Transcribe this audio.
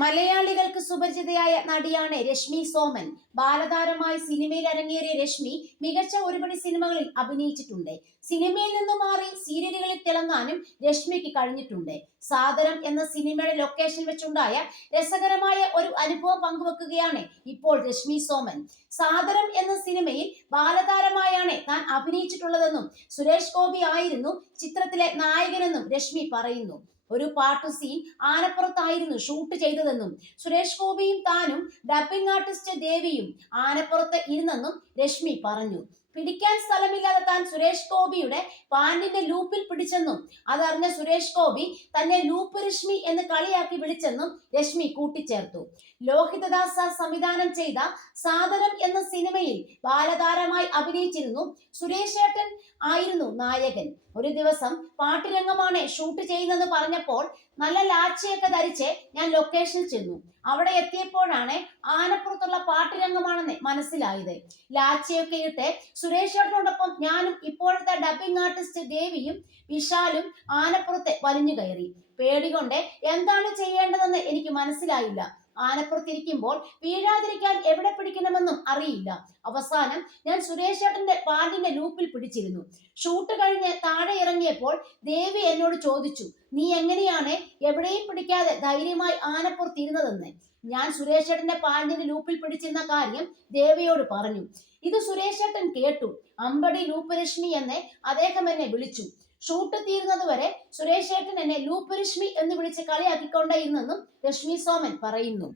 മലയാളികൾക്ക് സുപരിചിതയായ നടിയാണ് രശ്മി സോമൻ. ബാലതാരമായി സിനിമയിൽ അരങ്ങേറിയ രശ്മി മികച്ച ഒരുപടി സിനിമകളിൽ അഭിനയിച്ചിട്ടുണ്ട്. സിനിമയിൽ നിന്നും മാറി സീരിയലുകളിൽ തിളങ്ങാനും രശ്മിക്ക് കഴിഞ്ഞിട്ടുണ്ട്. സാദരം എന്ന സിനിമയുടെ ലൊക്കേഷൻ വെച്ചുണ്ടായ രസകരമായ ഒരു അനുഭവം പങ്കുവെക്കുകയാണ് ഇപ്പോൾ രശ്മി സോമൻ. സാദരം എന്ന സിനിമയിൽ ബാലതാരമായാണ് താൻ അഭിനയിച്ചിട്ടുള്ളതെന്നും സുരേഷ് ഗോപി ആയിരുന്നു ചിത്രത്തിലെ നായകനെന്നും രശ്മി പറയുന്നു. ഒരു പാട്ടു സീൻ ആനപ്പുറത്തായിരുന്നു ഷൂട്ട് ചെയ്തതെന്നും സുരേഷ് ഗോപിയും താനും ഡബ്ബിംഗ് ആർട്ടിസ്റ്റ് ദേവിയും ആനപ്പുറത്ത് ഇരുന്നെന്നും രശ്മി പറഞ്ഞു. പിടിക്കാൻ സ്ഥലമില്ലാതെ താൻ സുരേഷ് ഗോപിയുടെ പാന്റിന്റെ ലൂപ്പിൽ പിടിച്ചെന്നും അതറിഞ്ഞ സുരേഷ് ഗോപി തന്നെ ലൂപ്പ് രശ്മി എന്ന് കളിയാക്കി വിളിച്ചെന്നും രശ്മി കൂട്ടിച്ചേർത്തു. ലോഹിതദാസ സംവിധാനം ചെയ്ത സാദരം എന്ന സിനിമയിൽ ബാലതാരമായി അഭിനയിച്ചിരുന്നു. സുരേഷ് ഏട്ടൻ ആയിരുന്നു നായകൻ. ഒരു ദിവസം പാട്ടുരംഗമാണ് ഷൂട്ട് ചെയ്യുന്നതെന്ന് പറഞ്ഞപ്പോൾ നല്ല ലാച്ചയൊക്കെ ധരിച്ച് ഞാൻ ലൊക്കേഷനിൽ ചെന്നു. അവിടെ എത്തിയപ്പോഴാണ് ആനപ്പുറത്തുള്ള പാട്ടുരംഗമാണെന്ന് മനസ്സിലായത്. ലാച്ചയൊക്കെ ഇട്ട് സുരേഷ് ഏട്ടനോടൊപ്പം ഞാനും ഇപ്പോഴത്തെ ഡബ്ബിംഗ് ആർട്ടിസ്റ്റ് ദേവിയും വിശാലും ആനപ്പുറത്തെ വലിഞ്ഞു കയറി. പേടികൊണ്ട് എന്താണ് ചെയ്യേണ്ടതെന്ന് എനിക്ക് മനസ്സിലായില്ല. ആനപ്പുറത്തിരിക്കുമ്പോൾ വീഴാതിരിക്കാൻ എവിടെ പിടിക്കണമെന്നും അറിയില്ല. അവസാനം ഞാൻ സുരേഷ് ഏട്ടന്റെ പാന്റിന്റെ ലൂപ്പിൽ പിടിച്ചിരുന്നു. ഷൂട്ട് കഴിഞ്ഞ് താഴെ ഇറങ്ങിയപ്പോൾ ദേവി എന്നോട് ചോദിച്ചു, നീ എങ്ങനെയാണ് എവിടെയും പിടിക്കാതെ ധൈര്യമായി ആനപ്പുറത്തിരുന്നതെന്ന്. ഞാൻ സുരേഷ് ഏട്ടന്റെ പാന്റിന്റെ ലൂപ്പിൽ പിടിച്ചിരുന്ന കാര്യം ദേവിയോട് പറഞ്ഞു. ഇത് സുരേഷ് ഏട്ടൻ കേട്ടു. അമ്പടി ലൂപ്പ് രശ്മി എന്ന് അദ്ദേഹം എന്നെ വിളിച്ചു. ഷൂട്ട് തീരുന്നത് വരെ സുരേഷ് ഏട്ടൻ എന്നെ ലൂപ്പ് രശ്മി എന്ന് വിളിച്ച് കളിയാക്കിക്കൊണ്ടേയിരുന്നെന്നും രശ്മി സോമൻ പറയുന്നു.